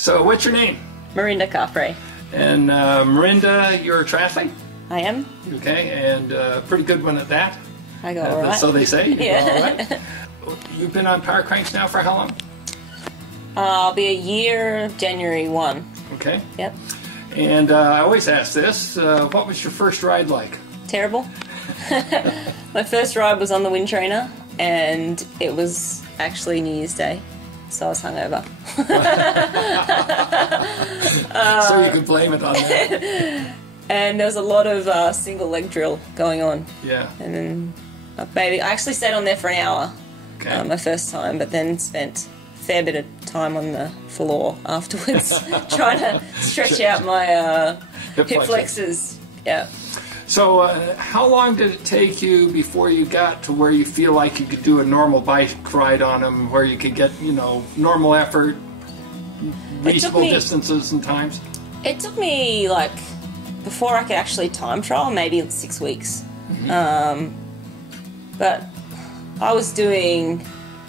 So what's your name? Mirinda Carfrae. And Mirinda, you're a triathlete? I am. Okay, and pretty good one at that. I go all right. So they say. You Yeah. go all right. You've been on PowerCranks now for how long? I'll be a year, January 1. Okay. Yep. And I always ask this, what was your first ride like? Terrible. My first ride was on the wind trainer, and it was actually New Year's Day, so I was hungover. So you could blame it on that. And there was a lot of single leg drill going on. Yeah. And then I actually stayed on there for an hour, Okay. my first time, but then spent a fair bit of time on the floor afterwards trying to stretch out my hip flexors. Yeah. So how long did it take you before you got to where you feel like you could do a normal bike ride on them, where you could get, you know, normal effort, reasonable distances and times? It took me, like, before I could actually time trial, maybe 6 weeks. Mm-hmm. But I was doing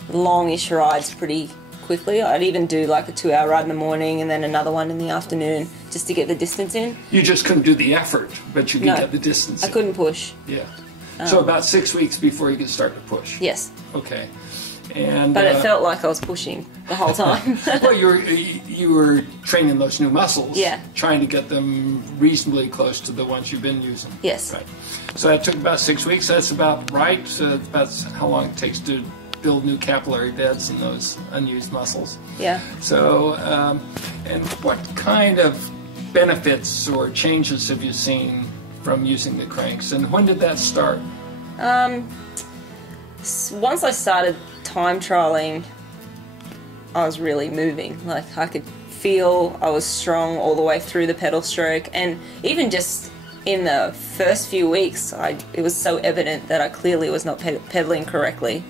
longish rides pretty quickly. I'd even do like a 2-hour ride in the morning and then another one in the afternoon just to get the distance in. You just couldn't do the effort, but you could get the distance in. I couldn't push. Yeah. So about 6 weeks before you could start to push. Yes. Okay. And but it felt like I was pushing the whole time. Well, you were training those new muscles. Yeah. Trying to get them reasonably close to the ones you've been using. Yes. Right. So that took about 6 weeks. That's about right. So that's how long it takes to build new capillary beds in those unused muscles. Yeah. So, and what kind of benefits or changes have you seen from using the cranks, and when did that start? Once I started time trialing, I was really moving. Like, I could feel I was strong all the way through the pedal stroke, and even just in the first few weeks, it was so evident that I clearly was not pedaling correctly.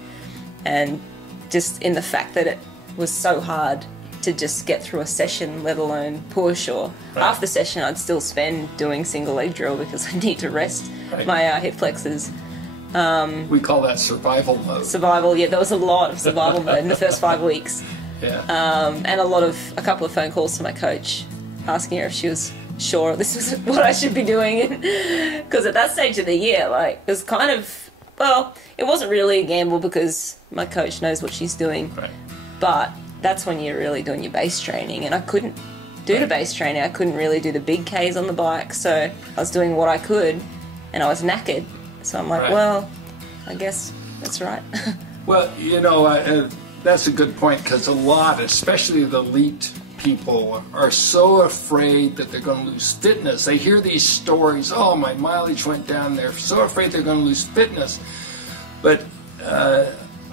And just in the fact that it was so hard to just get through a session, let alone push, or half the session I'd still spend doing single leg drill because I need to rest my hip flexors. We call that survival mode. Survival, yeah, there was a lot of survival mode in the first 5 weeks. Yeah. And a couple of phone calls to my coach asking her if she was sure this was what I should be doing. Because at that stage of the year, like, it was kind of, well, it wasn't really a gamble because my coach knows what she's doing. Right. But that's when you're really doing your base training, and I couldn't do the base training. I couldn't really do the big Ks on the bike, so I was doing what I could, and I was knackered. So I'm like, well, I guess that's right. Well, you know, that's a good point, because a lot, especially the elite people, are so afraid that they're going to lose fitness. They hear these stories, oh, my mileage went down, they're so afraid they're going to lose fitness. But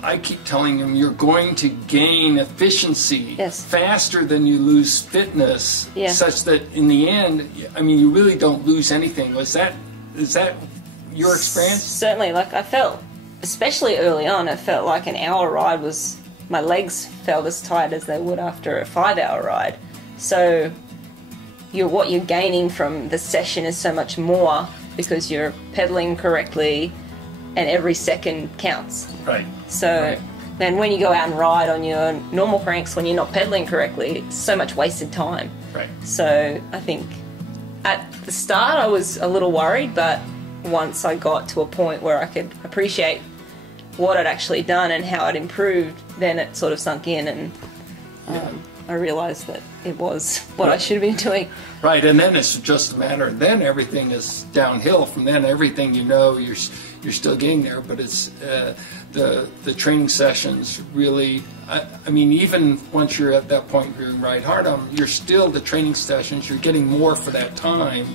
I keep telling them, you're going to gain efficiency faster than you lose fitness, such that in the end, I mean, you really don't lose anything. Is that your experience? Certainly. Like, I felt, especially early on, I felt like an hour ride was, my legs felt as tight as they would after a 5-hour ride. So what you're gaining from the session is so much more because you're pedaling correctly and every second counts. Right. So then when you go out and ride on your normal cranks when you're not pedaling correctly, it's so much wasted time. Right. So I think at the start I was a little worried, but once I got to a point where I could appreciate what I'd actually done and how I'd improved, then it sort of sunk in, and I realised that it was what I should have been doing. Right, and then it's just a matter, then everything is downhill. From then, everything you know, you're still getting there, but it's the training sessions really, I mean, even once you're at that point where you ride hard on them, you're still, the training sessions, you're getting more for that time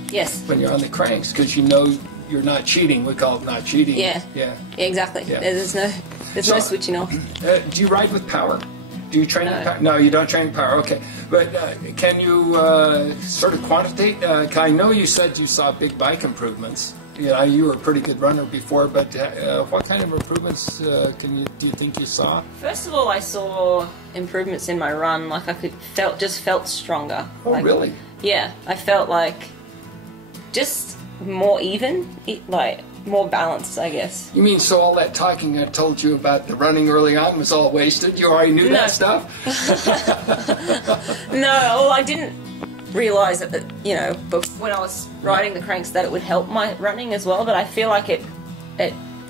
when you're on the cranks, because you know you're not cheating. We call it not cheating. Yeah. Exactly. Yeah. There's no switching off. Do you ride with power? Do you train with power? No, you don't train with power. Okay. But can you sort of quantitate? I know you said you saw big bike improvements. You were a pretty good runner before, but what kind of improvements do you think you saw? First of all, I saw improvements in my run. Like, I just felt stronger. Oh, like, really? Yeah, I felt like just more even. Like, more balanced, I guess. You mean so all that talking I told you about the running early on was all wasted? You already knew that stuff? No, well, I didn't realise that, you know, when I was riding the cranks that it would help my running as well, but I feel like it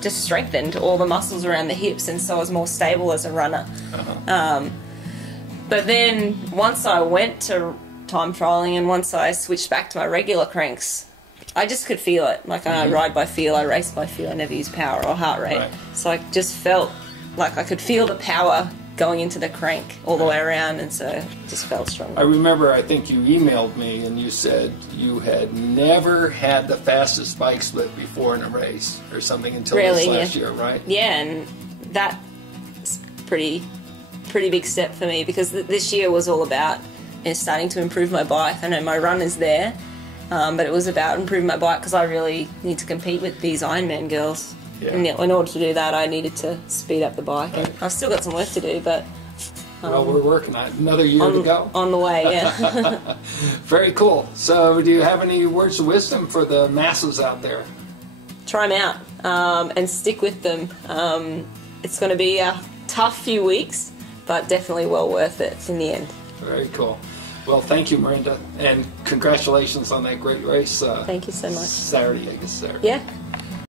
just strengthened all the muscles around the hips, and so I was more stable as a runner. But then once I went to time trialing and once I switched back to my regular cranks, I just could feel it. Like I ride by feel, I race by feel, I never use power or heart rate. So I just felt like I could feel the power going into the crank all the way around, and so it just felt stronger. I remember, I think you emailed me and you said you had never had the fastest bike split before in a race or something until this last year, right? Yeah, and that's pretty big step for me, because this year was all about starting to improve my bike. I know my run is there, but it was about improving my bike because I really need to compete with these Ironman girls. And in order to do that, I needed to speed up the bike. And I've still got some work to do, but... well, we're working on it. Another year to go. On the way, yeah. Very cool. So do you have any words of wisdom for the masses out there? Try them out and stick with them. It's going to be a tough few weeks, but definitely well worth it in the end. Very cool. Well, thank you, Mirinda, and congratulations on that great race. Thank you so much. Saturday, I guess. Saturday. Yeah.